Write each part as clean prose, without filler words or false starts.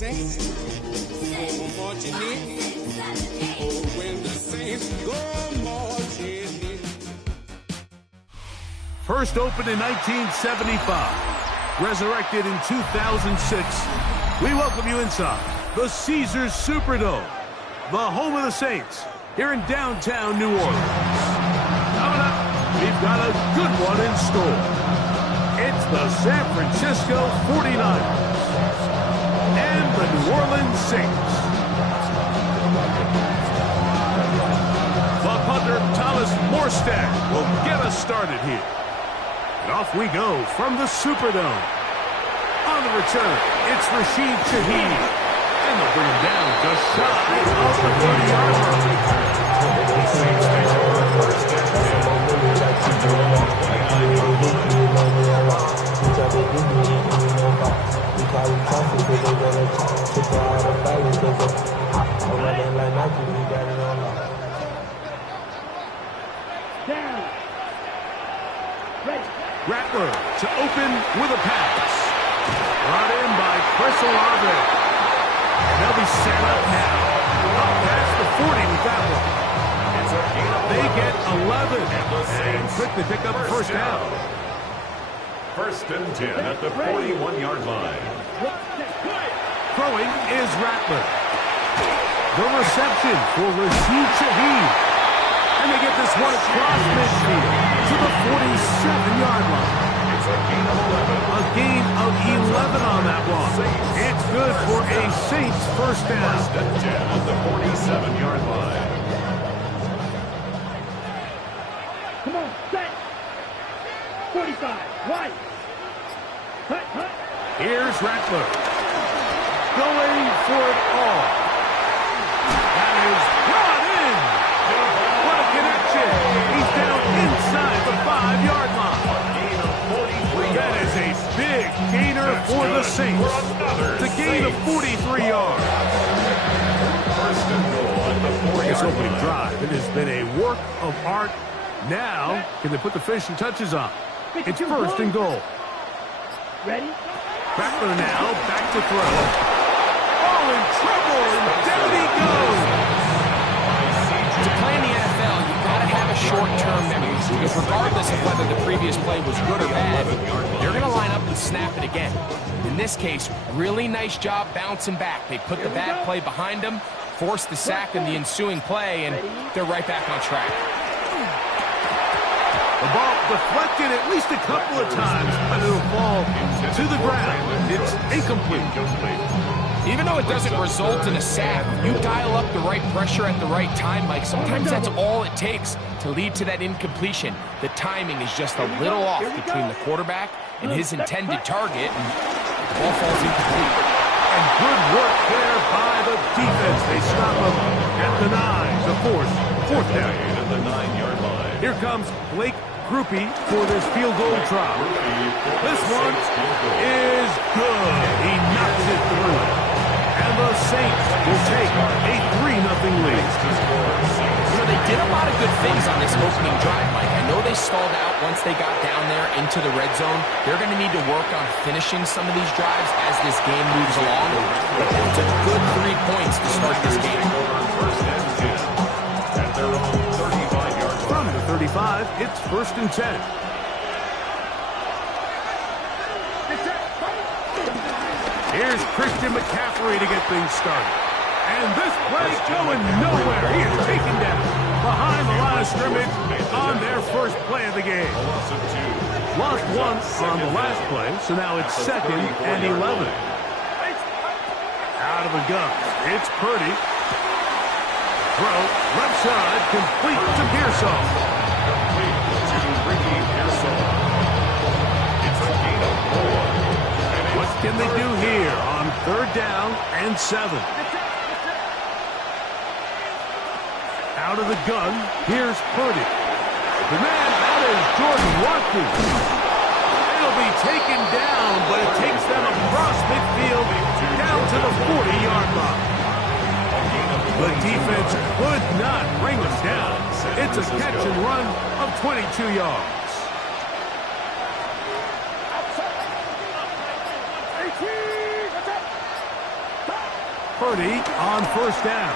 Saints go marching in. Oh, when the Saints go marching in. First opened in 1975, resurrected in 2006. We welcome you inside the Caesars Superdome, the home of the Saints, here in downtown New Orleans. Coming up, we've got a good one in store. It's the San Francisco 49ers and the New Orleans Saints. The punter, Thomas Morstead, will get us started here. And off we go from the Superdome. On the return, it's Rashid Shaheed. And they'll bring him down just shy of the 30-yard line. Saints take over first and 10. Rattler to open with a pass. Brought in by Chris Olave. They'll be set up now. Up past the 40 with that one. They get 11 and quickly pick up first down. First and 10 at the 41-yard line. Throwing is Rattler. The reception for Rashid Shaheed. And they get this one across midfield to the 47-yard line. It's a gain of 11. A gain of 11 on that one. It's good for a Saints first down. First and 10 at the 47-yard line. Come on, set. 45, right. Hut, hut. Here's Rattler. Going for it all. That is brought in. What a connection. He's down inside the 5-yard line. That is a big gainer for the Saints. It's a gain of 43 yards. First and goal at the 40-yard This opening line. drive, it has been a work of art. Now, can they put the finishing touches on? It's first and goal. Ready? Rattler now, back to throw. Oh, in trouble, and down he goes. To play in the NFL, you've got to have a short-term memory, because regardless of whether the previous play was good or bad, you're going to line up and snap it again. In this case, really nice job bouncing back. They put the bad play behind them, forced the sack in the ensuing play, and they're right back on track. The ball deflected at least a couple of times, but it'll fall to the ground. It's incomplete. Even though it doesn't result in a sack, you dial up the right pressure at the right time, Mike. Sometimes that's all it takes to lead to that incompletion. The timing is just a little off between the quarterback and his intended target, and the ball falls incomplete. And good work there by the defense. They stop him at the 9. Of course, fourth down. At the 9-yard line. Here comes Blake Grupe for this field goal try. This one is good. He knocks it through. And the Saints will take a 3-0 lead. You know, they did a lot of good things on this opening drive, Mike. I know they stalled out once they got down there into the red zone. They're going to need to work on finishing some of these drives as this game moves along. But that's a good 3 points to start this game. First and 10 at their own 35-yard line. From the 35, it's first and 10. Here's Christian McCaffrey to get things started. And this play going nowhere. He is taken down behind the line of scrimmage on their first play of the game. Lost once on the last play, so now it's second and 11. Out of the gun, it's Purdy. Throw, left side, complete to Pearsall. Complete to Ricky Pearsall. It's a gain of 4. What can they do here on third down and 7? Out of the gun, here's Purdy. The man, that is Jordan Watkins. It'll be taken down, but it takes them across midfield down to the 40-yard line. The defense could not bring them down. It's a catch and run of 22 yards. Purdy on first down.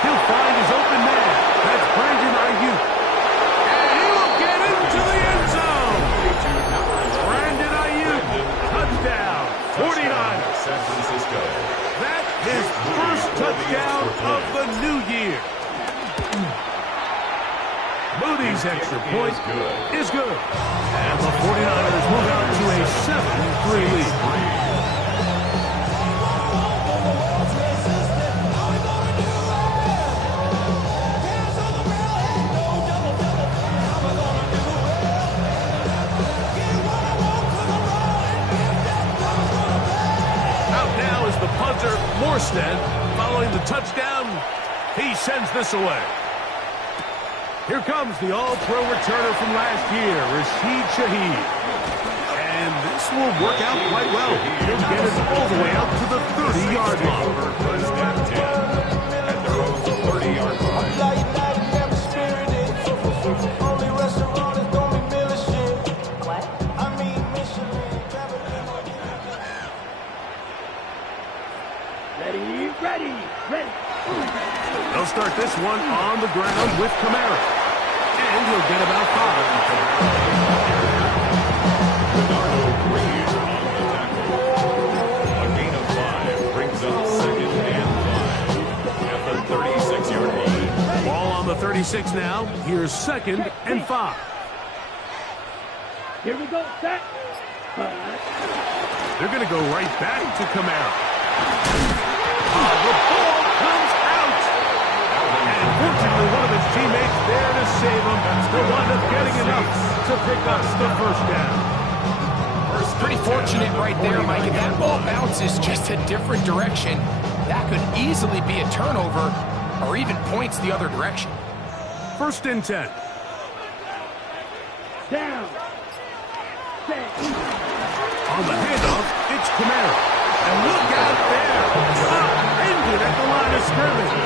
He'll find his open man. That's Brandon Ayuk. And he will get into the end zone. Brandon Ayuk, touchdown, 49ers. San Francisco. That is first touchdown of the new year. Moody's extra point is good. And the 49ers move out to a 7-3 lead. Morstead, following the touchdown, he sends this away. Here comes the all-pro returner from last year, Rashid Shaheed. And this will work out quite well. He'll get it all the way out to the 30-yard line. First and 10 at their own 30-yard line. Ready. They'll start this one on the ground with Kamara. And he'll get about 5. Bernardo Green on the tackle. A gain of 5 brings up 2nd and 5 at the 36-yard line. Ball on the 36 now. Here's 2nd and 5. Here we go, set. They're going to go right back to Kamara. The ball comes out. And fortunately, one of his teammates there to save him. They'll wind up getting enough to pick up the first down. Pretty fortunate right there, Mike. If that ball bounces just a different direction, that could easily be a turnover or even points the other direction. 1st and 10. Down. Set. On the handoff, it's Kamara. And look out there. Ended at the line of scrimmage.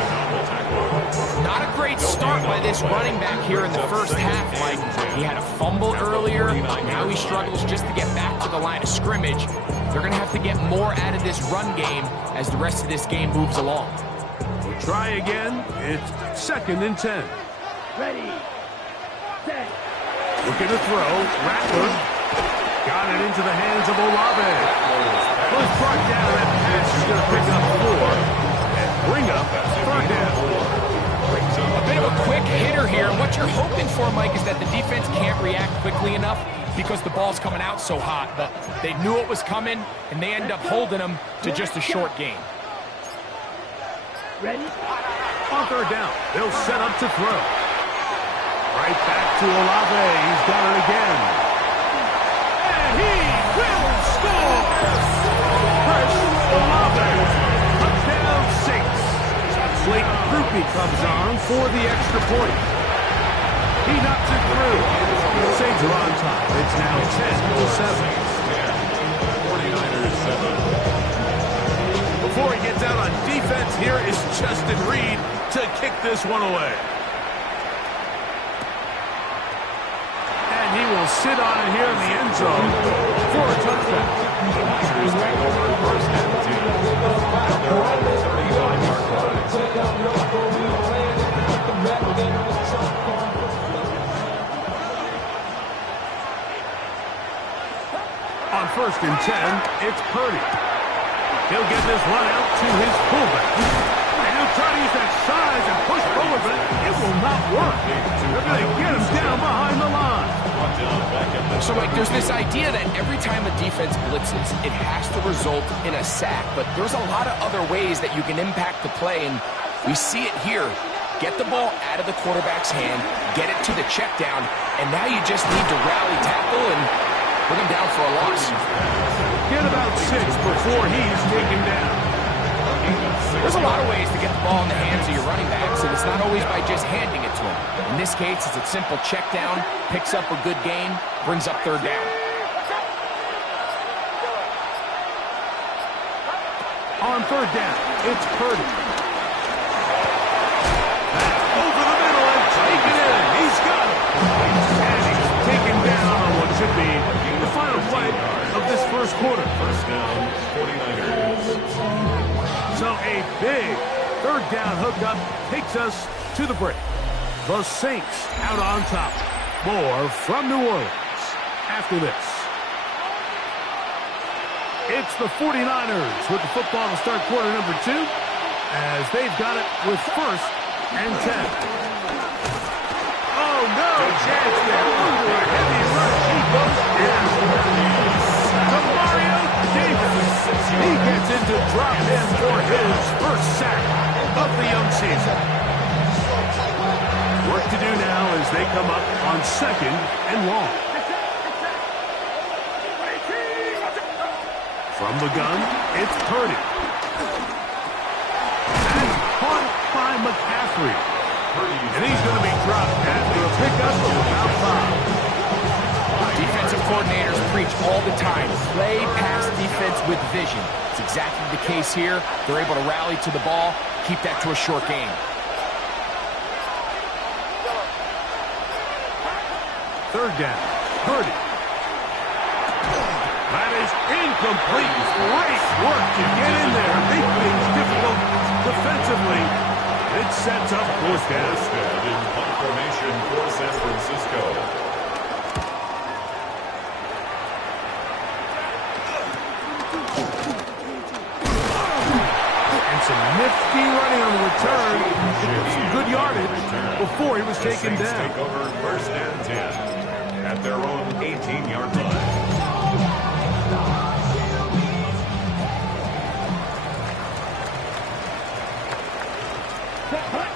Not a great start by this running back here in the first half, Mike. He had a fumble earlier. Now he struggles just to get back to the line of scrimmage. They're going to have to get more out of this run game as the rest of this game moves along. We'll try again. It's 2nd and 10. Ready. Set. Looking to throw. Rattler. Got it into the hands of Olave. Was brought down. That pass is going to pick up 4 and bring up 3rd down. A bit of a quick hitter here. What you're hoping for, Mike, is that the defense can't react quickly enough because the ball's coming out so hot. But they knew it was coming, and they end up holding them to just a short game. Ready. On 3rd down, they'll set up to throw. Right back to Olave. He's got it again. And he will score! Chris Olave. Touchdown Saints. Blake Grupe comes on for the extra point. He knocks it through. Saints are on top. It's now 10-7. 49ers 7. Before he gets out on defense, here is Justin Reed to kick this one away. And he will sit on it here in the end zone for a touchdown. The Niners take over 1st and 10 at their own 35-yard line. On 1st and 10, it's Purdy. He'll get this one out to his fullback. And he'll try to use that size and push forward, but it will not work. They're going to get him down behind the line. So, Mike, there's this idea that every time a defense blitzes, it has to result in a sack. But there's a lot of other ways that you can impact the play, and we see it here. Get the ball out of the quarterback's hand, get it to the check down, and now you just need to rally tackle and bring him down for a loss. Get about 6 before he's taken down. There's a lot of ways to get the ball in the hands of your running backs, and it's not always by just handing it to them. In this case, it's a simple check down, picks up a good gain, brings up 3rd down. On 3rd down, it's Purdy. Over the middle and taken in. He's got it. And he's taken down on what should be the final play of this first quarter. First down, 49ers. So a big third down hookup takes us to the break. The Saints out on top. More from New Orleans after this. It's the 49ers with the football to start quarter number 2 as they've got it with first and 10. Oh, no chance there. Under a heavy rush. He goes down. To Mario Davis. He gets into drop in for his first sack of the young season. Work to do now as they come up on second and long. From the gun, it's Purdy. And caught by McCaffrey. And he's going to be dropped after a pickup of about 5. Defensive coordinators preach all the time. Play pass defense with vision. It's exactly the case here. They're able to rally to the ball, keep that to a short game. Third down, Purdy. That is incomplete. Great work to get in there. Make things difficult defensively. It sets up fourth down. In punt formation for San Francisco. And some nifty running on the return. Some good yardage before he was taken down. Take over first and 10 at their own 18-yard line. Hut.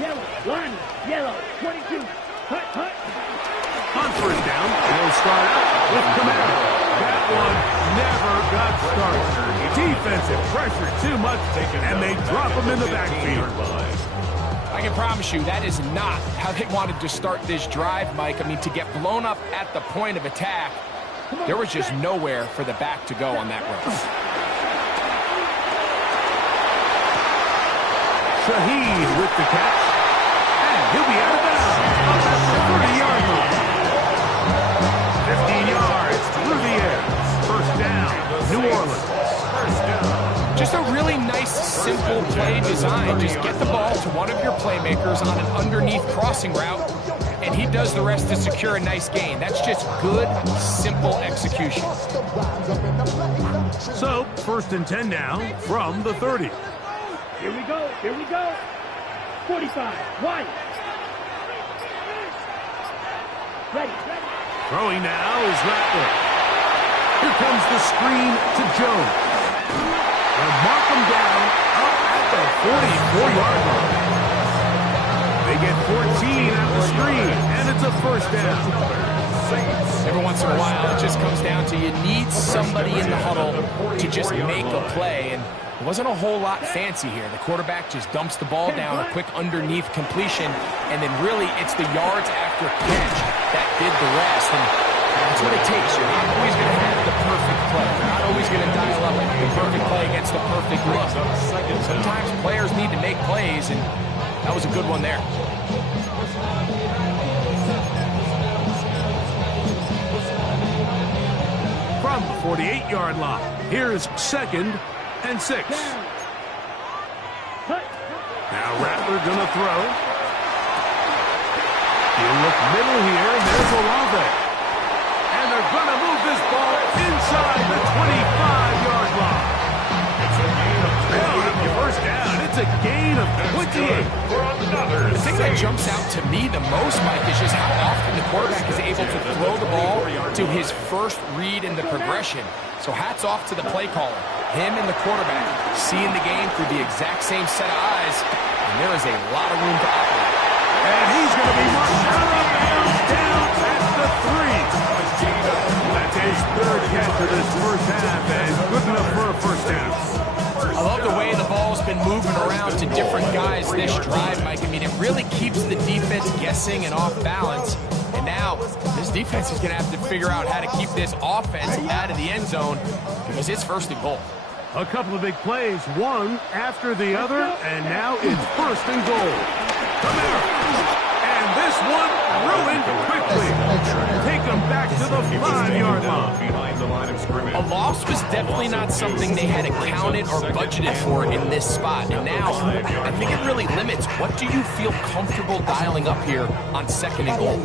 Yellow. Line. Yellow. 22. Hut. On first down, they'll start out with Camaro. That one never got started. Defensive pressure too much, and they drop him in the backfield. I can promise you that is not how they wanted to start this drive, Mike. I mean, to get blown up at the point of attack, there was just nowhere for the back to go on that run. Shaheed with the catch, and he'll be out of bounds up at the 30-yard line. 15 yards through the air. First down, New Orleans. First down. Just a really nice, simple play design. Just get the ball to one of your playmakers on an underneath crossing route, and he does the rest to secure a nice gain. That's just good, simple execution. So, first and 10 now from the 30. Here we go. 45. Wide. Ready. Throwing now is Rattler. Here comes the screen to Jones. They'll mark him down up at the 44-yard line. They get 14 at the screen, and it's a first down. Every once in a while, it just comes down to you need somebody in the huddle to just make a play, and it wasn't a whole lot fancy here. The quarterback just dumps the ball down, a quick underneath completion, and then really it's the yards after catch that did the rest. And that's what it takes. You're not always going to have the perfect play. You're not always going to dial up the perfect play against the perfect look. Sometimes players need to make plays, and that was a good one there. From the 48-yard line, here's second and 6. Now Rattler gonna throw. You look middle here, and there's Olave. And they're gonna move this ball inside the 25-yard line. They'll have the first down. It's a gain of 28 for another. The thing that jumps out to me the most, Mike, is just how often the quarterback is able to throw the ball to his first read in the progression. So hats off to the play caller. Him and the quarterback seeing the game through the exact same set of eyes, and there is a lot of room to operate. And he's going to be marched out of bounds down at the 3. That's his third catch of this first half, and good enough for a first down. I love the way the ball's been moving around to different guys this drive, Mike. I mean, it really keeps the defense guessing and off balance. And now, this defense is going to have to figure out how to keep this offense out of the end zone because it's first and goal. A couple of big plays, one after the other, and now it's first and goal. Camaro. And this one ruined quickly. Take them back back to the 5-yard line. Behind the line of scrimmage. A loss was definitely not something they had accounted or budgeted for in this spot. And now, I think it really limits what do you feel comfortable dialing up here on 2nd and goal.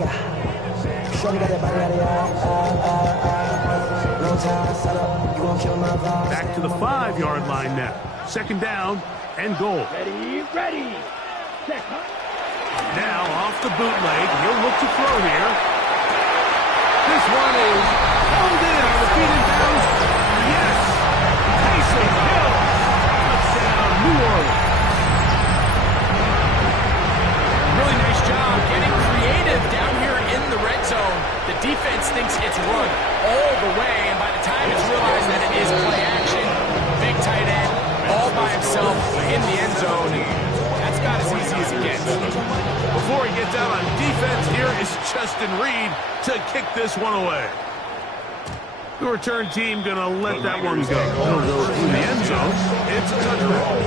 Back to the 5-yard line now. 2nd down and goal. Ready. Check. Now off the bootleg. He'll look to throw here. This one is held in on the feet and bounds. Yes! Taysom Hill. Touchdown, New Orleans. Really nice job getting creative down here in the red zone. The defense thinks it's run all the way, and by the time it's realized that it is play action, big tight end, all by himself in the end zone. That's about as easy as it gets. Before he gets out on defense, here is Justin Reed to kick this one away. The return team going to let that one go. It'll go through the end zone. It's a touchdown.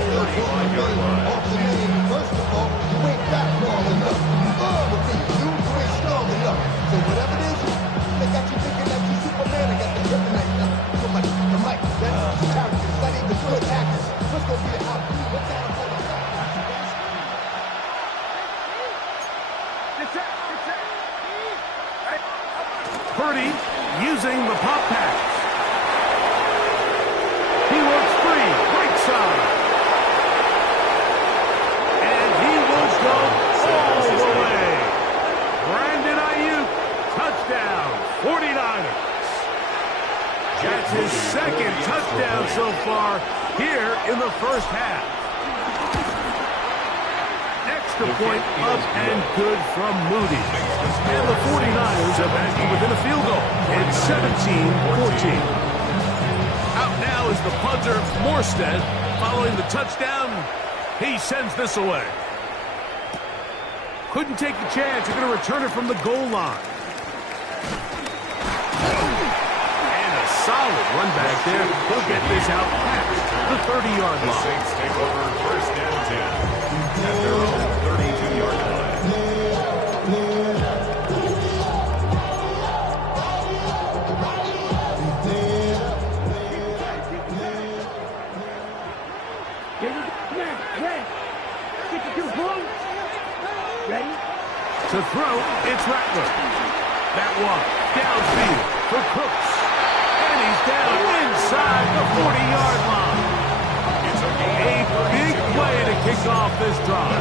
Purdy using the pop pass. He works free, right side. And he will go all the way. Brandon Ayuk, touchdown, 49ers. That's his 2nd touchdown so far here in the first half. Extra point up and good from Moody. And the 49ers are back to within a field goal. It's 17-14. Out now is the punter, Morstead. Following the touchdown, he sends this away. Couldn't take the chance. They're going to return it from the goal line. And a solid run back there. He'll get this out past the 30-yard line. Saints take over 1st and 10 at their own 32-yard line. To throw, it's Rattler. That one downfield for Cooks. And he's down inside the 40-yard line. A big play to kick off this drive.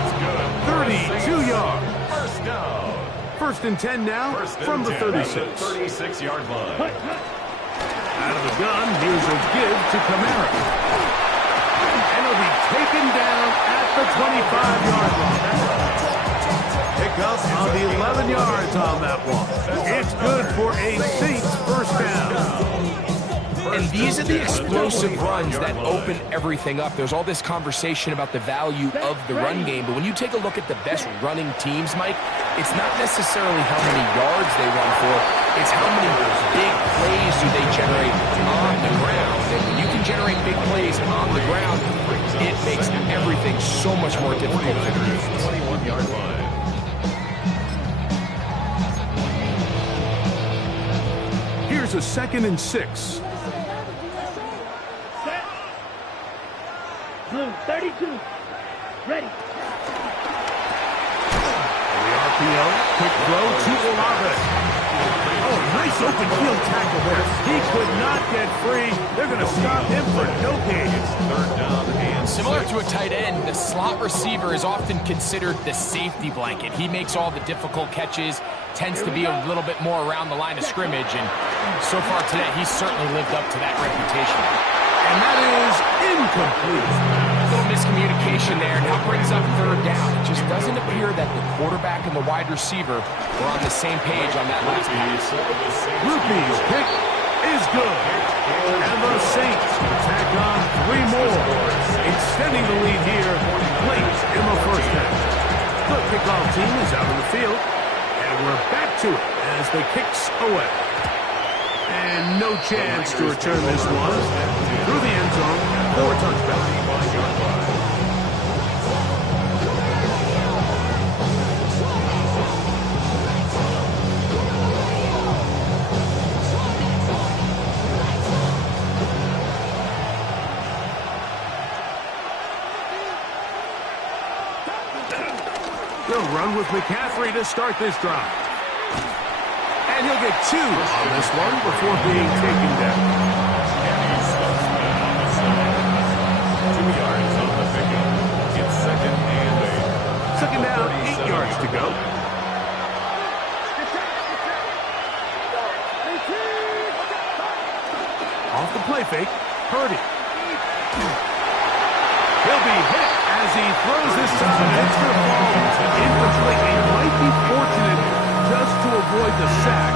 32 yards. First down. 1st and 10 now from the 36. 36-yard line. Out of the gun, here's a give to Kamara. And he'll be taken down at the 25-yard line. Pick up on the 11 yards on that one. It's good for a Saints 1st down. And these are the explosive runs that open everything up. There's all this conversation about the value of the run game, but when you take a look at the best running teams, Mike, it's not necessarily how many yards they run for, it's how many big plays do they generate on the ground. And when you can generate big plays on the ground, it makes everything so much more difficult for the defense. 21-yard line. Here's a 2nd and 6. Blue, 32. Ready. The RPO, quick throw to Olave. Oh, nice open field tackle there. He could not get free. They're going to stop him for no gain. 3rd down and Similar to a tight end, the slot receiver is often considered the safety blanket. He makes all the difficult catches, tends to be a little bit more around the line of scrimmage, and so far today, he's certainly lived up to that reputation. And that is incomplete. A little miscommunication there. Now brings up 3rd down. It just doesn't appear that the quarterback and the wide receiver were on the same page on that last pass. Rupee's pick is good. And the Saints tack on 3 more, extending the lead here late in the 1st half. The kickoff team is out on the field, and we're back to it as the kicks away. And no chance to return this one through the end zone for a touchdown. They'll run with McCaffrey to start this drive. And he'll get 2 on this one before being taken down. And he slugs that on the side. 2 yards on the pickup. It's 2nd and 8. Second down, 8 yards to go. Off the play fake, Purdy. He'll be hit as he throws this time. It's going to fall incomplete. He might be fortunate just to avoid the sack,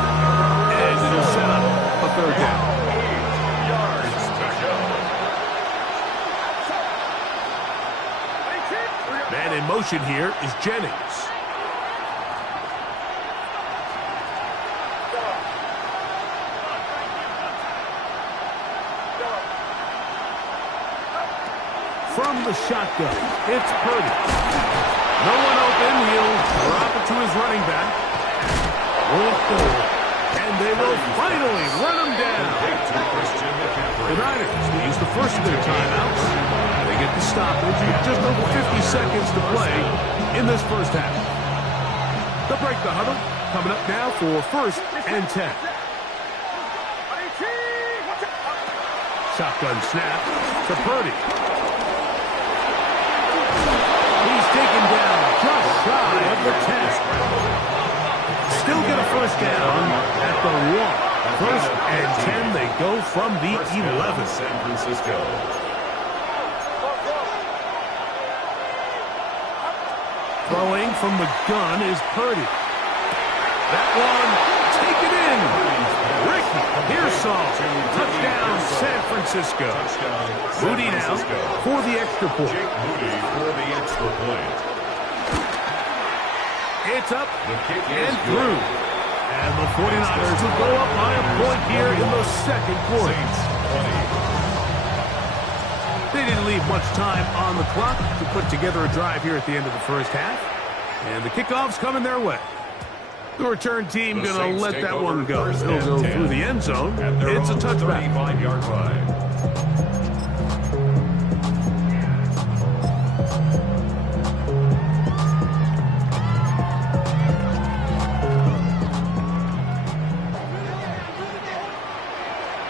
and it'll set up a 3rd down. 8 yards to go. Man in motion here is Jennings. From the shotgun, it's Purdy. No one open. He'll drop it to his running back. Will forward. And they will finally run him down. The Niners will use the first of their timeouts. They get the stoppage with just over 50 seconds to play in this first half. They'll break the huddle. Coming up now for 1st and 10. Shotgun snap to Purdy. He's taken down just shy of the 10. Still get a 1st down at the 1. 1st and 10. They go from the 11. San Francisco. Throwing from the gun is Purdy. That one taken in. Ricky Pearsall. Touchdown San Francisco. Moody now for the extra point. Jake Moody for the extra point. It's up The kick and is through. good. And the 49ers will go up by a point here in the 2nd quarter. Saints 20. They didn't leave much time on the clock to put together a drive here at the end of the first half. And the kickoff's coming their way. The return team The going to Saints let take that over one go. 1st It'll and go 10 through the end zone. at their It's a own touchback. 35-yard line.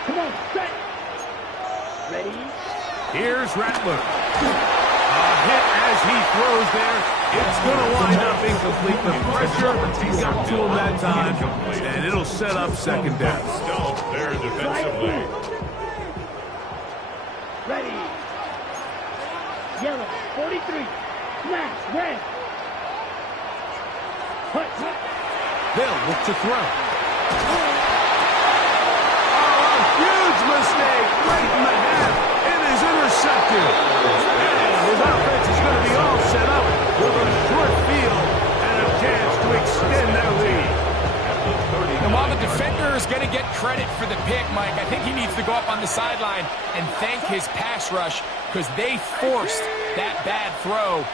Come on, set. Ready? Here's Rattler. A hit as he throws there. It's going to wind up incomplete. The pressure got to him that time, and it'll set up 2nd down. Still there defensively. Ready. Yellow, 43. Smash, red. Hut, hut. They'll look to throw. Oh, a huge mistake late in the half. It is intercepted. And his offense is going to be all set up with a short field and a chance to extend their lead. And while the defender is going to get credit for the pick, Mike, I think he needs to go up on the sideline and thank his pass rush because they forced that bad throw.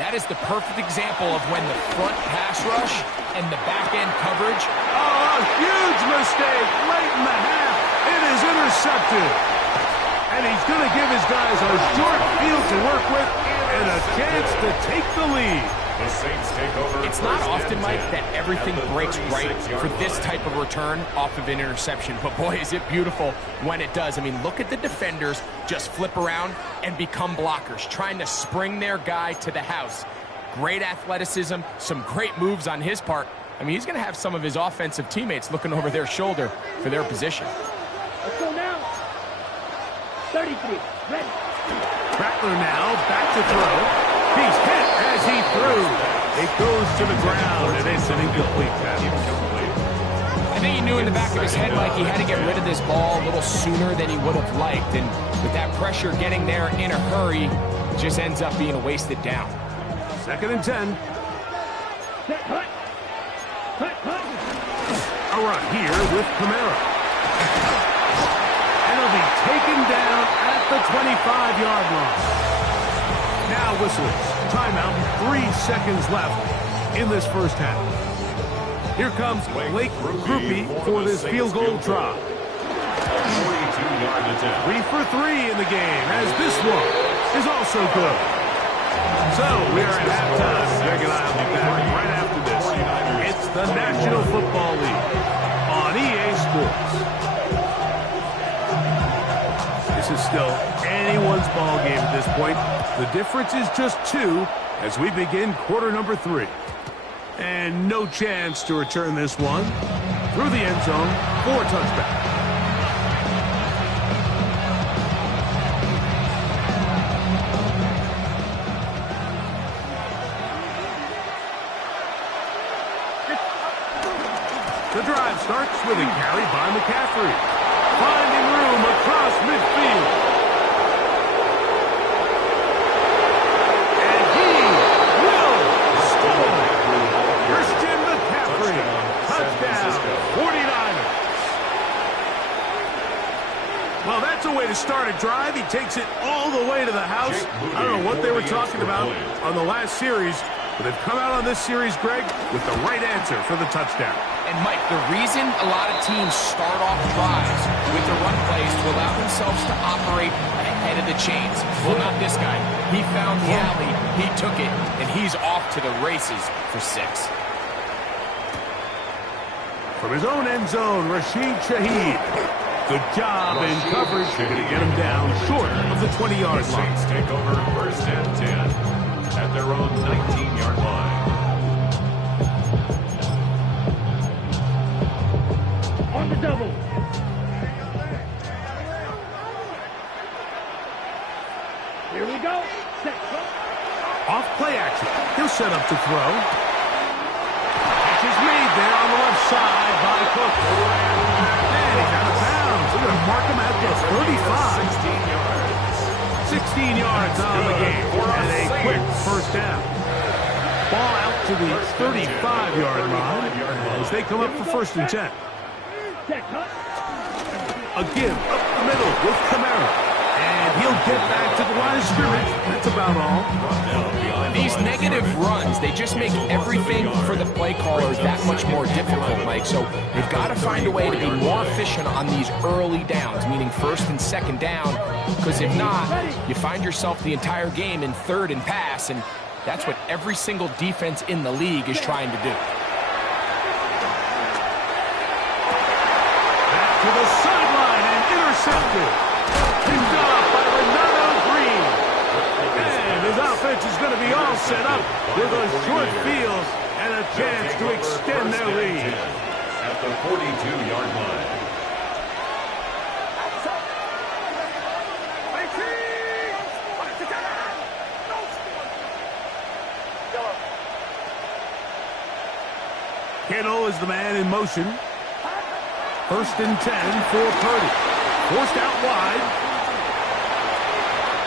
That is the perfect example of when the front pass rush and the back-end coverage. Oh, a huge mistake late in the half. It is intercepted. And he's going to give his guys a short field to work with and a chance to take the lead. The Saints take over. It's not 1st and often, Mike, 10 that everything at the breaks right 36-yard for this line. type of return off of an interception. But boy, is it beautiful when it does. I mean, look at the defenders just flip around and become blockers, trying to spring their guy to the house. Great athleticism, some great moves on his part. I mean, he's going to have some of his offensive teammates looking over their shoulder for their position. Let's go now. 33. Ready. Rattler now back to throw. He's hit as he threw. It goes to the ground, and it's an incomplete pass. I think he knew in the back of his head, Mike, he had to get rid of this ball a little sooner than he would have liked. And with that pressure getting there in a hurry, it just ends up being a wasted down. 2nd and 10. Set, hut. Hut, hut. A run here with Kamara. And he'll be taken down at the 25-yard line. Now whistles. Timeout. 3 seconds left in this first half. Here comes Blake Grupe for this field goal try. 42-yard attempt. 3 for 3 in the game, as this one is also good. So, we are at halftime. Greg and I will be back right after this. It's the National Football League on EA Sports. This is still anyone's ball game at this point. The difference is just 2 as we begin quarter number 3. And no chance to return this one through the end zone for a touchback. The drive starts with a carry by McCaffrey, finding room across midfield. And he will score. Christian McCaffrey, touchdown, 49ers. Well, that's a way to start a drive. He takes it all the way to the house. I don't know what they were talking about on the last series, but they've come out on this series, Greg, with the right answer for the touchdown. And, Mike, the reason a lot of teams start off drives with the run plays to allow themselves to operate ahead of the chains. Well, not this guy. He found the alley, he took it, and he's off to the races for 6. From his own end zone, Rashid Shaheed. Good job in coverage. They're going to get him down short of the 20-yard line. Saints take over first and 10 at their own 19-yard line. On the double. Here we go. Set. Off play action. He'll set up to throw. Catch is made there on the left side by Cook. And he's out of bounds. We're going to mark him at the 35. 16 yards on the game. And a quick first down. Ball out to the 35-yard line as they come up for first and 10. A give up the middle with Kamara. And he'll get back to the line of scrimmage. That's about all. These negative runs, they just make everything for the play callers that much more difficult, Mike. So they've got to find a way to be more efficient on these early downs, meaning first and second down. Because if not, you find yourself the entire game in third and pass, and that's what every single defense in the league is trying to do. To the sideline and intercepted. Picked off by Renato Green. And his offense is going to be all set up with a short field and a chance to extend their lead. At the 42-yard line. Kittle is the man in motion. First and 10 for Purdy. Forced out wide.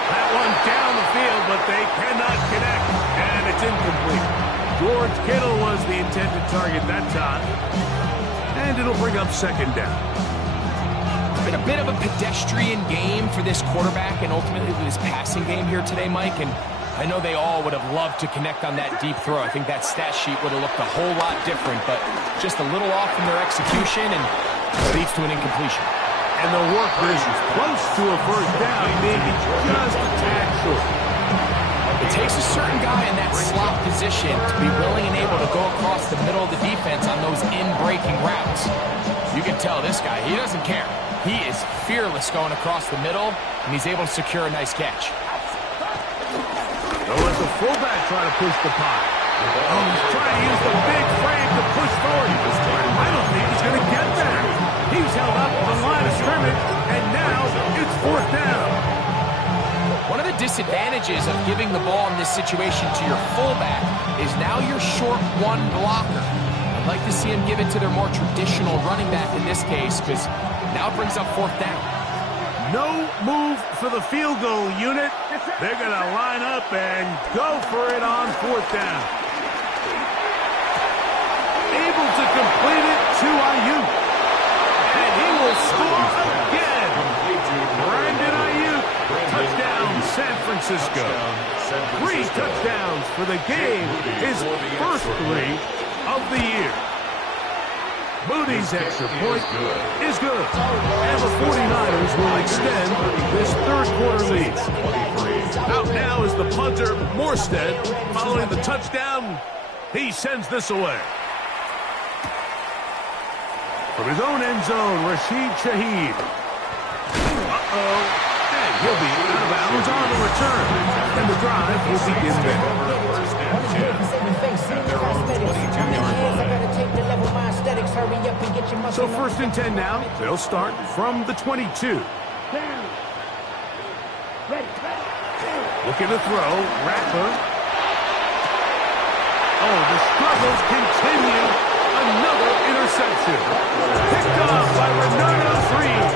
That one down the field, but they cannot connect. And it's incomplete. George Kittle was the intended target that time. And it'll bring up second down. It's been a bit of a pedestrian game for this quarterback and ultimately this passing game here today, Mike. And I know they all would have loved to connect on that deep throw. I think that stat sheet would have looked a whole lot different, but just a little off in their execution and leads to an incompletion. And the work is close to a first down, maybe just a tad short. It takes a certain guy in that slot position to be willing and able to go across the middle of the defense on those in-breaking routes. You can tell this guy, he doesn't care. He is fearless going across the middle, and he's able to secure a nice catch. They'll let the fullback try to push the pot. Oh, he's trying to use the big frame to push forward. I don't think he's going to get there. He's held up on the line of scrimmage, and now it's fourth down. One of the disadvantages of giving the ball in this situation to your fullback is now you're short one blocker. I'd like to see him give it to their more traditional running back in this case, because now it brings up fourth down. No move for the field goal unit. They're going to line up and go for it on fourth down. Able to complete it to Ayuk. And he will score again. Brandon Ayuk, touchdown San Francisco. 3 touchdowns for the game, his first 3 of the year. Moody's extra point is good. And the 49ers will extend this third quarter lead. Out now is the punter, Morstead. Following the touchdown, he sends this away. From his own end zone, Rashid Shaheed. And he'll be out of bounds on the return. And the drive will begin there. So 1st and 10 now. They'll start from the 22. Looking to throw. Rattler. Oh, the struggles continue. Another interception. Picked off by Renato Freed.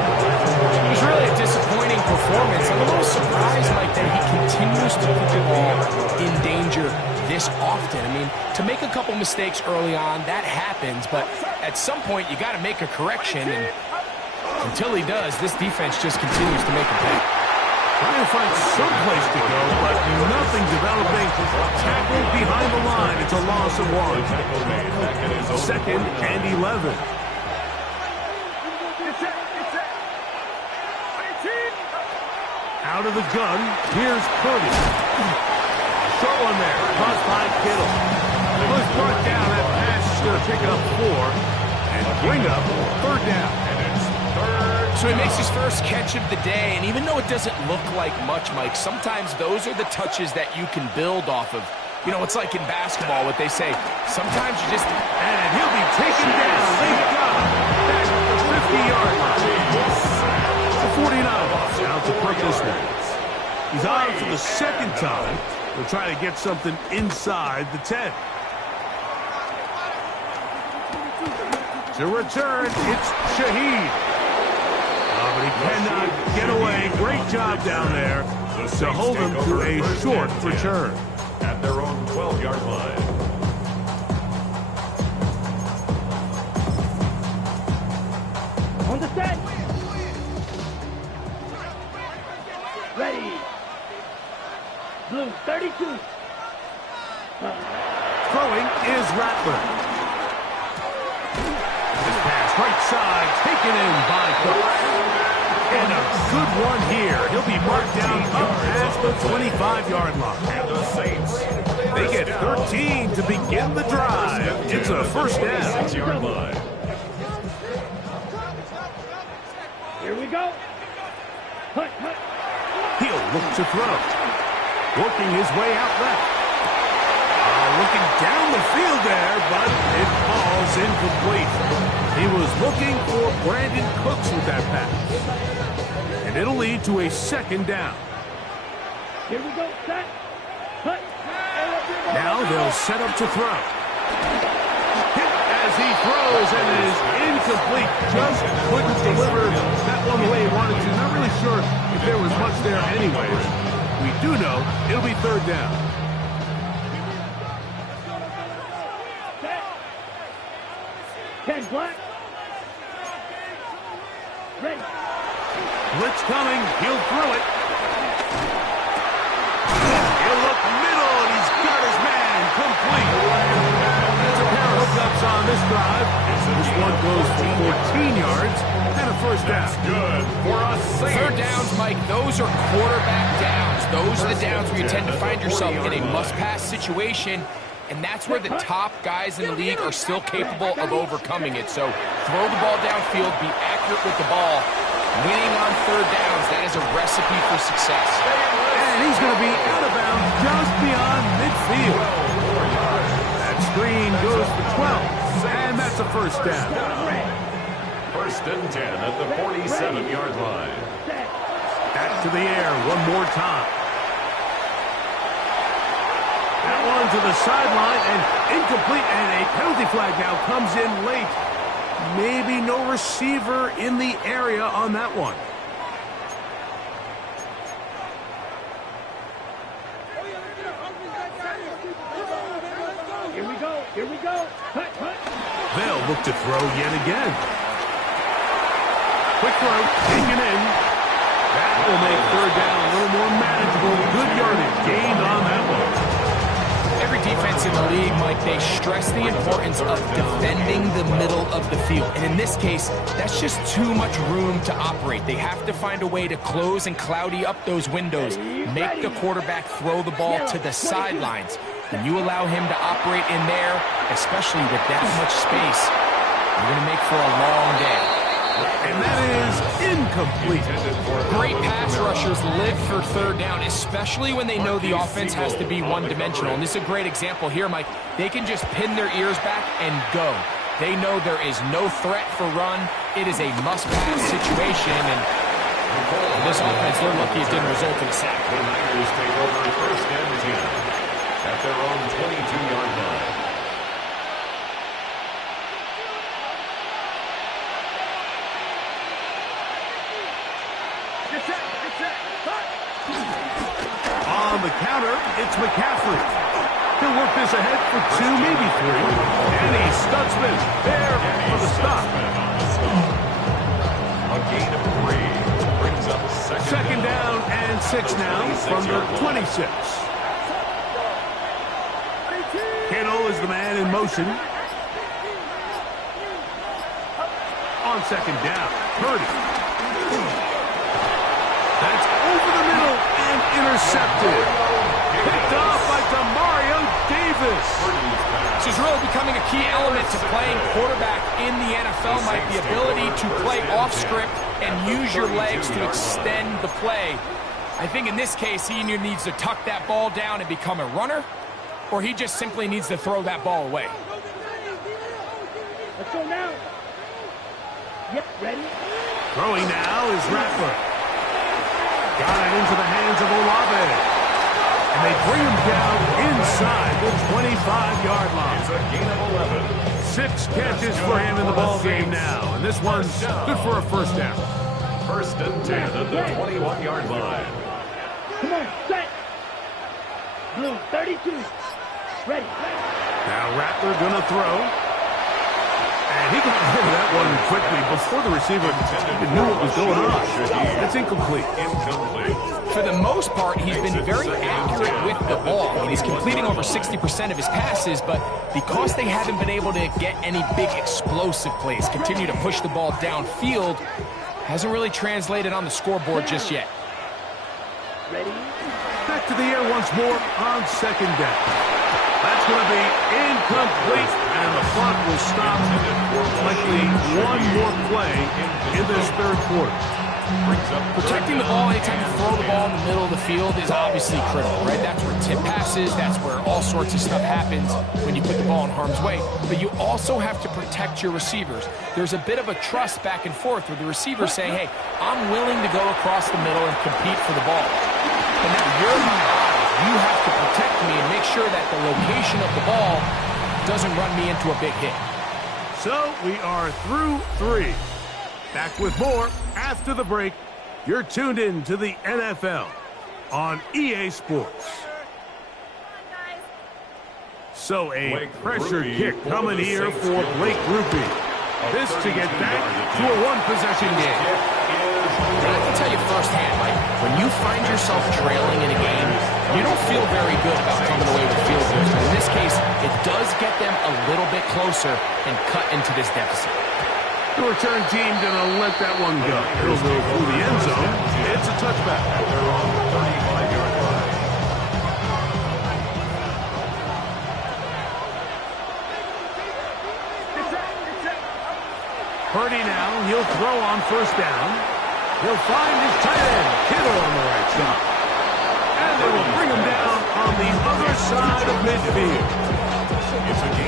It was really a disappointing performance. I'm a little surprised, Mike, that he continues to put the ball in danger this often. I mean, to make a couple mistakes early on, that happens, but at some point you got to make a correction, and until he does, this defense just continues to make him pay. Trying to find some place to go, but nothing developing. Tackle behind the line. It's a loss of 1. 2nd and 11. Out of the gun, here's Purdy. Short one there, caught by Kittle. Was brought down, that pass is going to pick up 4 and bring up 3rd down. So he makes his first catch of the day, and even though it doesn't look like much, Mike, sometimes those are the touches that you can build off of. You know, it's like in basketball, what they say, sometimes you just... And he'll be taken down. Thank God. Back at the 50-yard line. The 49ers out to put this one. He's on for the 2nd time. They'll try to get something inside the 10. To return, it's Shaheed. But he cannot get away. Great job down there to hold him to a short return. At their own 12-yard line. On the set. Ready. Blue 32. Throwing is Rattler. This pass right side taken in by Cook. And a good one here. He'll be marked down up past the 25-yard line. And the Saints. They get 13 to begin the drive. It's a 1st down. 6-yard line. Here we go. Hut, hut. He'll look to throw. Working his way out left. Looking down the field there, but it falls incomplete. He was looking for Brandon Cooks with that pass. And it'll lead to a 2nd down. Here we go. Set. Hut. Now they'll set up to throw. Hit as he throws, and it is incomplete. Just couldn't deliver that one the way he wanted to. Not really sure if there was much there anyways. We do know it'll be 3rd down. Ken Black. Ready. Blitz coming. He'll throw it. He'll look middle, and he's got his man complete. There's a pair of hookups on this drive. This one goes for 14 yards and a 1st down. Good for us. 3rd downs, Mike, those are quarterback downs. Those are the downs where you tend to find yourself in a must-pass situation. And that's where the top guys in the league are still capable of overcoming it. So throw the ball downfield, be accurate with the ball. Winning on 3rd downs, that is a recipe for success. And he's going to be out of bounds just beyond midfield. That screen goes for 12, and that's a 1st down. 1st and 10 at the 47-yard line. Back to the air one more time. That one to the sideline and incomplete, and a penalty flag now comes in late. Maybe no receiver in the area on that one. Here we go. Here we go. Hut, hut. They'll look to throw yet again. Quick throw, taken in. That will make 3rd down a little more manageable. Good yardage gained on that one. Every defense in the league, Mike, they stress the importance of defending the middle of the field. And in this case, that's just too much room to operate. They have to find a way to close and cloudy up those windows, make the quarterback throw the ball to the sidelines. When you allow him to operate in there, especially with that much space, you're going to make for a long day. And that is incomplete. Great pass rushers live for third down, especially when they know the offense has to be one-dimensional. And this is a great example here, Mike. They can just pin their ears back and go. They know there is no threat for run. It is a must-pass situation. And this offense, they're lucky it didn't result in a sack. The Niners take over first and 10 at their own 22-yard line. On the counter, it's McCaffrey. He'll work this ahead for 2, maybe 3. And he Stutzman there for the stop. A gain of 3 brings up Second down and 6 now from the 26. Kittle is the man in motion. On second down, Purdy. That's over the middle and intercepted. Picked off by Demario Davis. This is really becoming a key element to playing quarterback in the NFL, Mike. The ability to play off script and use your legs to extend the play. I think in this case, he either needs to tuck that ball down and become a runner, or he just simply needs to throw that ball away. Let's go now. Yep, ready? Throwing now is Rattler. Got it into the hands of Olave. And they bring him down inside the 25-yard line. It's a gain of 11. 6 catches for him in the ball game now. And this one's good for a first down. First and 10 at the 21-yard line. Come on, set. Blue, 32. Ready. Now Rattler gonna throw. And he got rid of that one quickly before the receiver even knew what was going on. That's incomplete. For the most part, he's been very accurate with the ball. I mean, he's completing over 60% of his passes, but because they haven't been able to get any big explosive plays, continue to push the ball downfield, hasn't really translated on the scoreboard just yet. Ready? Back to the air once more on second down. That's going to be incomplete, and the clock will stop. Likely one more play in this third quarter. Protecting the ball anytime you throw the ball in the middle of the field is obviously critical, right? That's where tip passes, that's where all sorts of stuff happens when you put the ball in harm's way. But you also have to protect your receivers. There's a bit of a trust back and forth with the receiver saying, hey, I'm willing to go across the middle and compete for the ball. But now you're my eye. You have to protect me and make sure that the location of the ball doesn't run me into a big hit. So we are through 3. Back with more after the break. You're tuned in to the NFL on EA Sports. So a pressure kick coming here for Blake Grupe. This to get back to a one-possession game. And I can tell you firsthand, Mike, when you find yourself trailing in a game, you don't feel very good about coming away with field goals. But in this case, it does get them a little bit closer and cut into this deficit. The return team gonna let that one go. It'll go through the end zone. It's a touchback. They're on the 35-yard line. Purdy now, he'll throw on first down. He'll find his tight end, Kittle on the right side. And they will bring him down on the other side of midfield.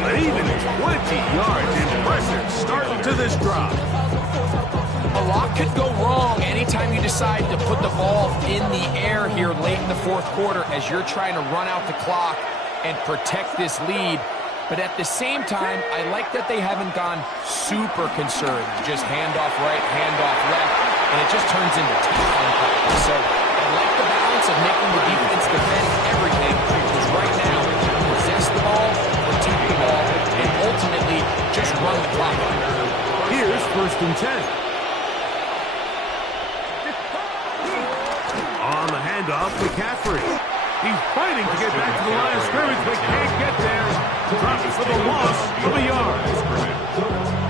But even 20 yards, impressive start to this drive. A lot could go wrong anytime you decide to put the ball in the air here late in the fourth quarter as you're trying to run out the clock and protect this lead. But at the same time, I like that they haven't gone super conservative. Just handoff right, handoff left, and it just turns into tackling practice. So I like the balance of making the defense defend everything, because right now, possess the ball, protect the ball, and ultimately just run the clock out. Here's first and 10. On the handoff, McCaffrey. He's fighting to get back to the line of scrimmage, but can't get there. Drops for the loss of a yard.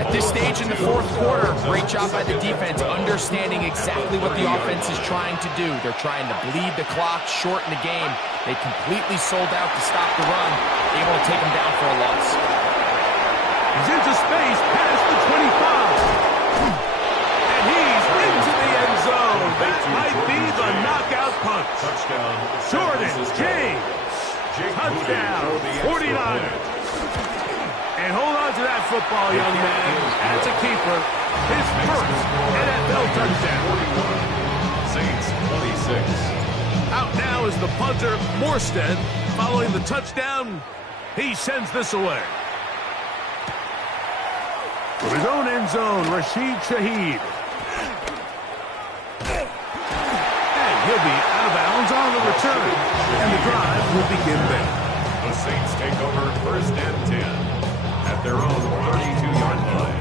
At this stage in the fourth quarter, great job by the defense understanding exactly what the offense is trying to do. They're trying to bleed the clock, shorten the game. They completely sold out to stop the run, able to take them down for a loss. He's into space, past the 25. And he's into the end zone. That might be the knockout punch. Touchdown. Jordan James. Touchdown, 49ers. And hold on to that football, young man. As a keeper, his first NFL touchdown. Saints 26. Out now is the punter, Morstead. Following the touchdown, he sends this away. From his own end zone, Rashid Shaheed. And he'll be out of bounds on the return. And the drive will begin there. The Saints take over first and 10 at their own 32-yard line.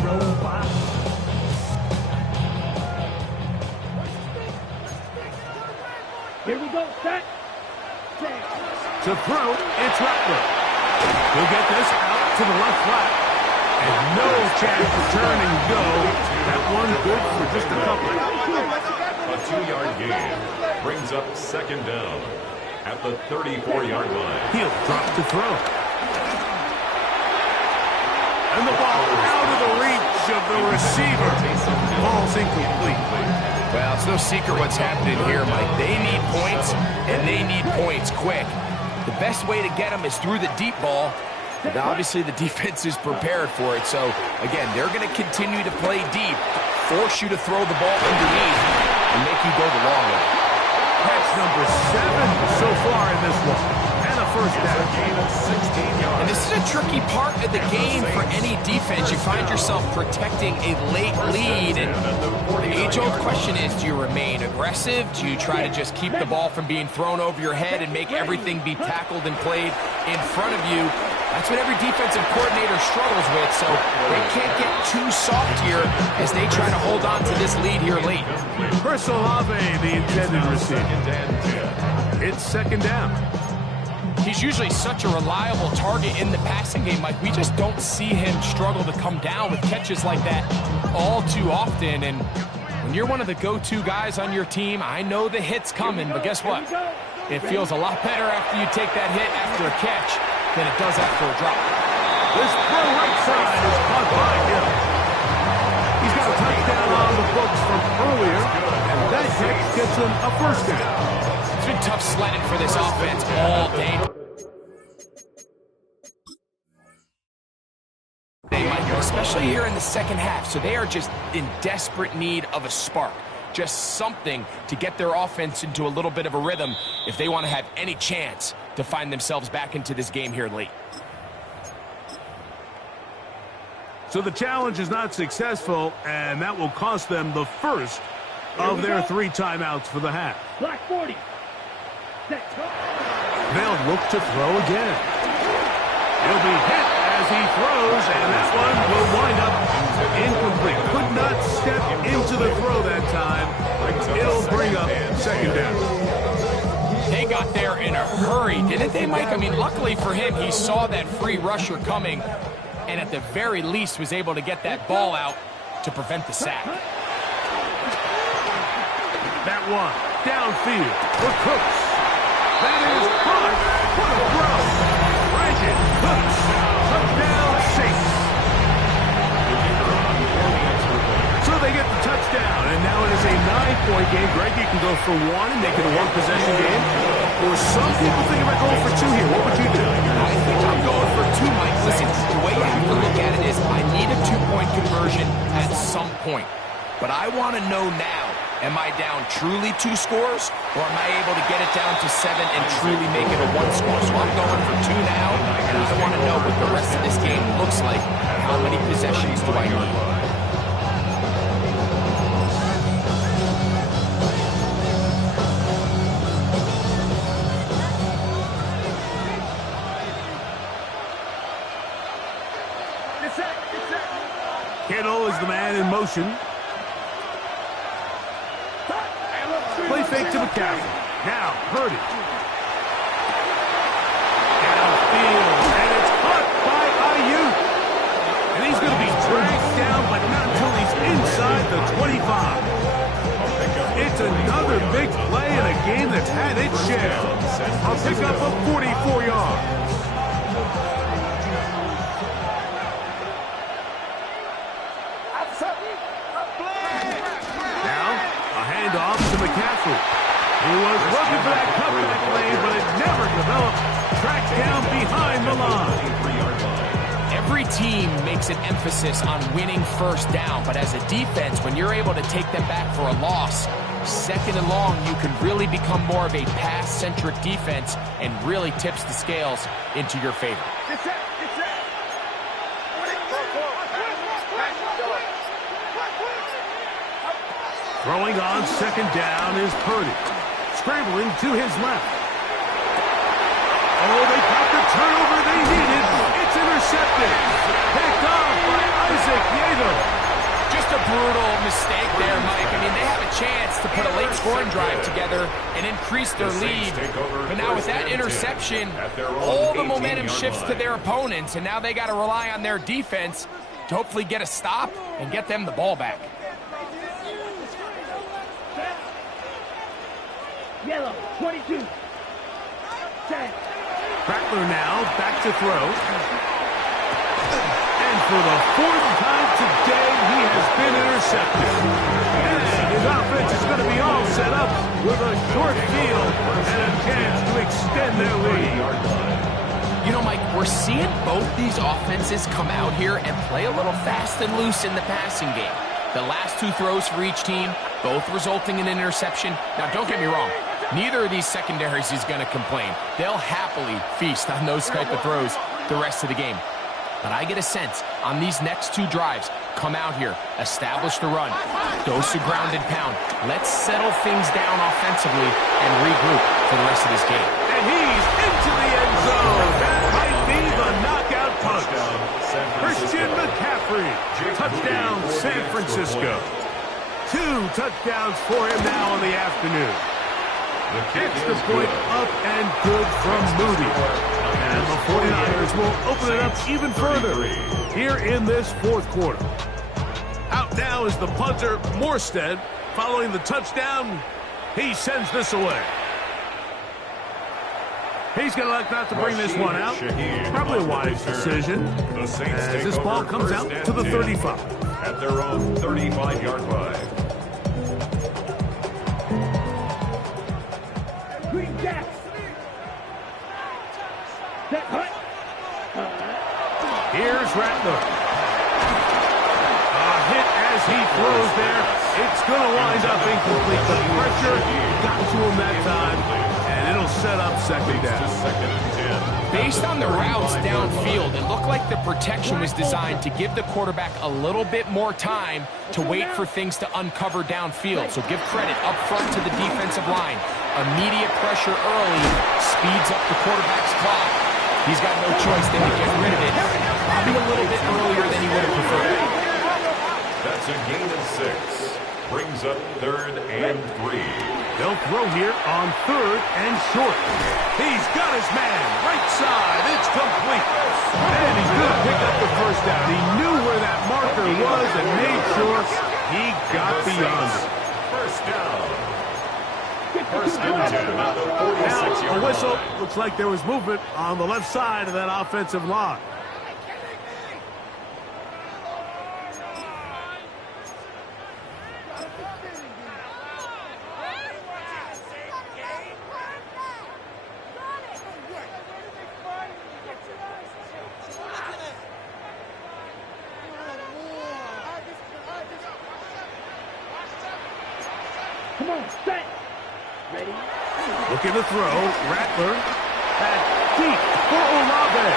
Here we go, set. To throw, it's Rattler. He'll get this out to the left flat. And no chance to turn and go. That one good for just a couple. A 2-yard gain brings up second down at the 34-yard line. He'll drop to throw. And the ball out of the reach of the receiver. Ball's incomplete. Well, it's no secret what's happening here, Mike. They need points, and they need points quick. The best way to get them is through the deep ball. But obviously, the defense is prepared for it. So, again, they're going to continue to play deep, force you to throw the ball underneath, and make you go the long way. Catch number 7 so far in this one. And a first down. Gain of 16 yards. And this is a tricky part of the game for any defense. You find yourself protecting a late lead, and the age-old question is, do you remain aggressive? Do you try to just keep the ball from being thrown over your head and make everything be tackled and played in front of you? That's what every defensive coordinator struggles with, so they can't get too soft here as they try to hold on to this lead here late. Chris Olave, the intended receiver. It's second down. He's usually such a reliable target in the passing game, Mike. We just don't see him struggle to come down with catches like that all too often. And when you're one of the go-to guys on your team, I know the hit's coming, but guess what? It feels a lot better after you take that hit after a catch than it does after a drop. This throw right side is caught by him. He's got a touchdown on the books from earlier, and that catch gets him a first down. It's been tough sledding for this offense all day. Especially here in the second half, so they are just in desperate need of a spark. Just something to get their offense into a little bit of a rhythm if they want to have any chance to find themselves back into this game here late. So the challenge is not successful, and that will cost them the first of their 3 timeouts for the half. Black 40. They'll look to throw again. He'll be hit as he throws, and that one will wind up incomplete. Could not step into the throw that time. It'll bring up second down. They got there in a hurry, didn't they, Mike? I mean, luckily for him, he saw that free rusher coming, and at the very least was able to get that ball out to prevent the sack. That one downfield for Cooks. That is caught. What a throw. Brandon Cooks. Touchdown Saints. So they get the touchdown, and now it is a 9-point game. Greg, you can go for 1 and make it a 1-possession game. Or some people think about going for 2 here. What would you do? I think I'm going for 2, Mike. Listen, the way you have to look at it is I need a 2-point conversion at some point. But I want to know now, am I down truly 2 scores, or am I able to get it down to 7 and truly make it a 1 score? So I'm going for 2 now, and I want to know what the rest of this game looks like. How many possessions do I need? Kittle is the man in motion. Play fake to McCaffrey. Now, Purdy. field, and it's caught by Ayuk. And he's going to be dragged down, but not until he's inside the 25. It's another big play in a game that's had its share. I'll pick up a 44 yards. Now, a handoff to McCaffrey. He was looking for that cutback lane, but it never developed. Tracked down behind the line. Every team makes an emphasis on winning first down, but as a defense, when you're able to take them back for a loss, second and long, you can really become more of a pass-centric defense and really tips the scales into your favor. Throwing on second down is Purdy. Scrambling to his left. Oh, they got the turnover they needed. It's intercepted. Picked off by Isaac Yeager. Just a brutal mistake there, Mike. I mean, they have a chance to put a late scoring drive together and increase their lead. But now with that interception, all the momentum shifts to their opponents, and now they got to rely on their defense to hopefully get a stop and get them the ball back. Yellow, 22. 10. Rattler now back to throw. And for the fourth time today, he has been intercepted. And his offense is going to be all set up with a short field and a chance to extend their lead. You know, Mike, we're seeing both these offenses come out here and play a little fast and loose in the passing game. The last two throws for each team, both resulting in an interception. Now, don't get me wrong. Neither of these secondaries is going to complain. They'll happily feast on those type of throws the rest of the game. But I get a sense on these next two drives, come out here, establish the run, dose of ground and pound. Let's settle things down offensively and regroup for the rest of this game. And he's into the end zone. That might be the knockout punch. Christian McCaffrey, touchdown San Francisco. 2 touchdowns for him now in the afternoon. Extra point up and good from Moody. And the 49ers will open it up even further here in this fourth quarter. Out now is the punter, Morstead. Following the touchdown, he sends this away. He's going to elect not to bring this one out. Probably a wise decision as this ball comes out to the 35. At their own 35-yard line. Green Jacks. That cut. Here's Rattler. A hit as he throws there. It's going to wind up incomplete. The pressure got to him that time, and it'll set up second down. Based on the routes downfield, it looked like the protection was designed to give the quarterback a little bit more time to wait for things to uncover downfield. So give credit up front to the defensive line. Immediate pressure early speeds up the quarterback's clock. He's got no choice than to get rid of it, probably a little bit earlier than he would have preferred. That's a gain of 6. Brings up 3rd and 3. They'll throw here on 3rd and short. He's got his man, right side, it's complete. And he's going to pick up the first down. He knew where that marker was and made sure he got beyond it. First down. First and 10 at the 46-yard Now, a whistle. line. Looks like there was movement on the left side of that offensive line. Come on, set. Ready? Looking to throw. Rattler. Back deep for Olave.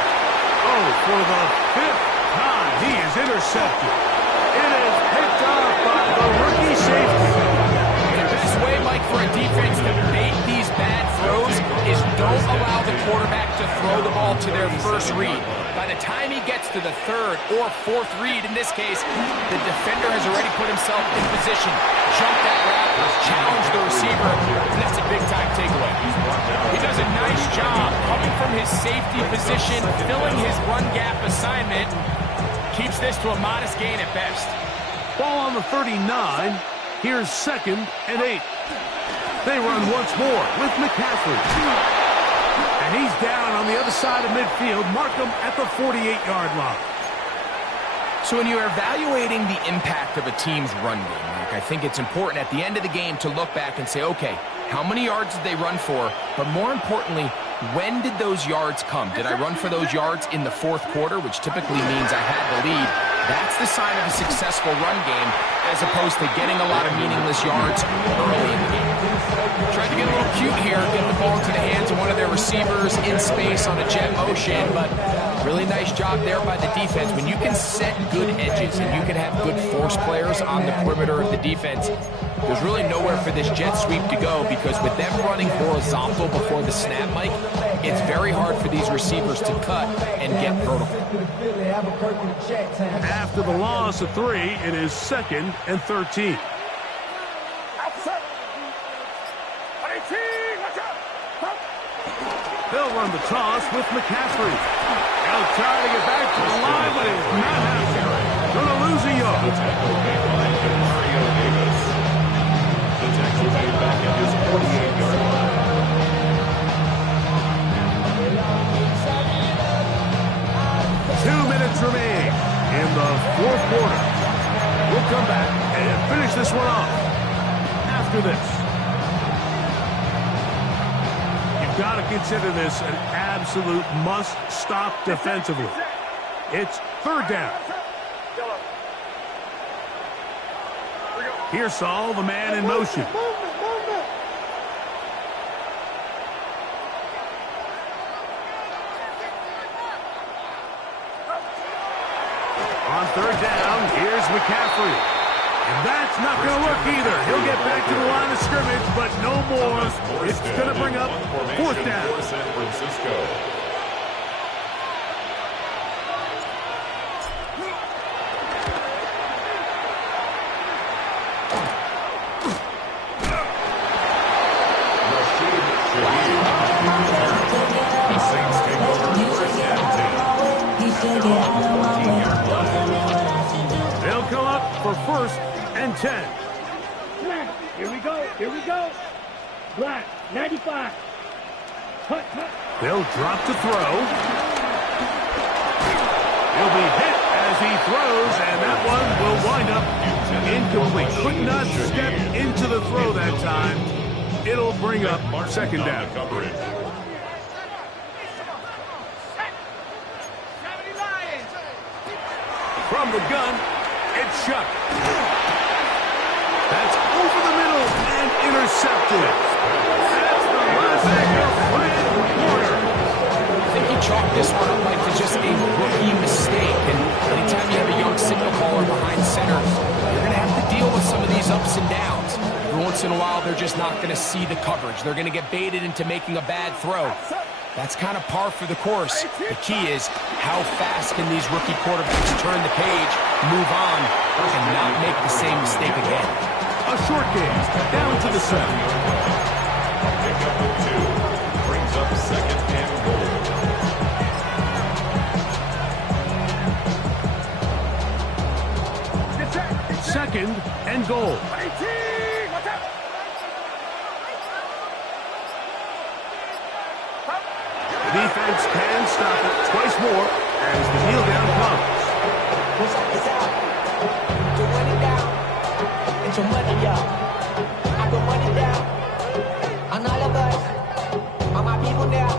Oh, for the 5th time, he is intercepted. It is picked off by the rookie safety. The best way, Mike, for a defense to bait these bad throws is don't allow the quarterback to throw the ball to their first read. By the time he gets to the 3rd or 4th read, in this case, the defender has already put himself in position. Jump that route, challenge the receiver, and that's a big-time takeaway. He does a nice job coming from his his safety position, filling his run gap assignment. Keeps this to a modest gain at best. Ball on the 39. Here's 2nd and 8. They run once more with McCaffrey. And he's down on the other side of midfield. Mark him at the 48-yard line. So when you're evaluating the impact of a team's run game, Mark, I think it's important at the end of the game to look back and say, okay, how many yards did they run for? But more importantly, when did those yards come? Did I run for those yards in the fourth quarter, which typically means I had the lead? That's the sign of a successful run game, as opposed to getting a lot of meaningless yards early in the game. Tried to get a little cute here, get the ball into the hands of one of their receivers in space on a jet motion, but really nice job there by the defense. When you can set good edges and you can have good force players on the perimeter of the defense, there's really nowhere for this jet sweep to go, because with them running horizontal before the snap, Mike, it's very hard for these receivers to cut and get vertical. After the loss of 3, it is 2nd and 13. They'll run the toss with McCaffrey. He'll try to get back to the line, but it's not happening. Going to lose a yard. The tackle made by Mario Davis. The tackle made back at his 48-yard line. 2 minutes remain in the fourth quarter. We'll come back and finish this one off after this. You've got to consider this an absolute must-stop defensively. It's 3rd down. Here's Saul, the man in motion. On 3rd down, here's McCaffrey. And that's not going to work either. He'll get back to the line of scrimmage, but no more. It's going to bring up 4th down. For San Francisco. The Saints take over 1st and 10. At their own 14-yard line. They'll come up for 1st and 10. Black, here we go, here we go. Black, 95. Cut. They'll drop to throw. He'll be hit as he throws, and that one will wind up incomplete. Could not step into the throw that time. It'll bring up 2nd down. Coverage. From the gun, it's Shuck. That's over the middle and intercepted. That's the linebacker, Fred Warner. I think he chalked this one up like to just a rookie mistake. And anytime you have a young signal caller behind center, you're going to have to deal with some of these ups and downs. Every once in a while, they're just not going to see the coverage. They're going to get baited into making a bad throw. That's kind of par for the course. The key is how fast can these rookie quarterbacks turn the page, move on, and not make the same mistake again. A short game, down to the 7. Pick up the 2. Brings up 2nd and goal. 2nd and goal. Defense can stop it twice more as the kneel down comes. It's out. To run it down. It's your money, y'all. I put money down on all of us, on my people now,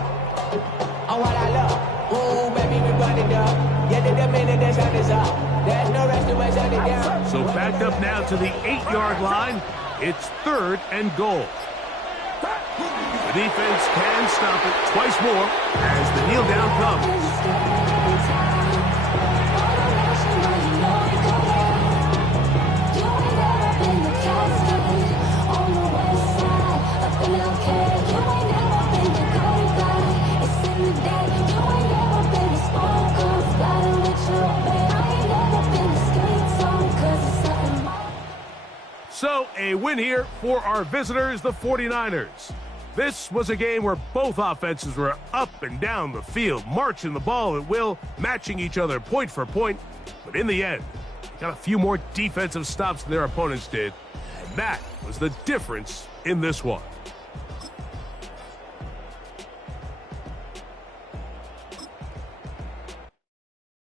on what I love. Ooh, baby, we run it down. Yeah, the minute the sun is up. There's no rest to my shut it down. So backed up now to the 8-yard line. It's 3rd and goal. The defense can stop it twice more as the kneel down comes. So a win here for our visitors, the 49ers. This was a game where both offenses were up and down the field, marching the ball at will, matching each other point for point. But in the end, they got a few more defensive stops than their opponents did. And that was the difference in this one.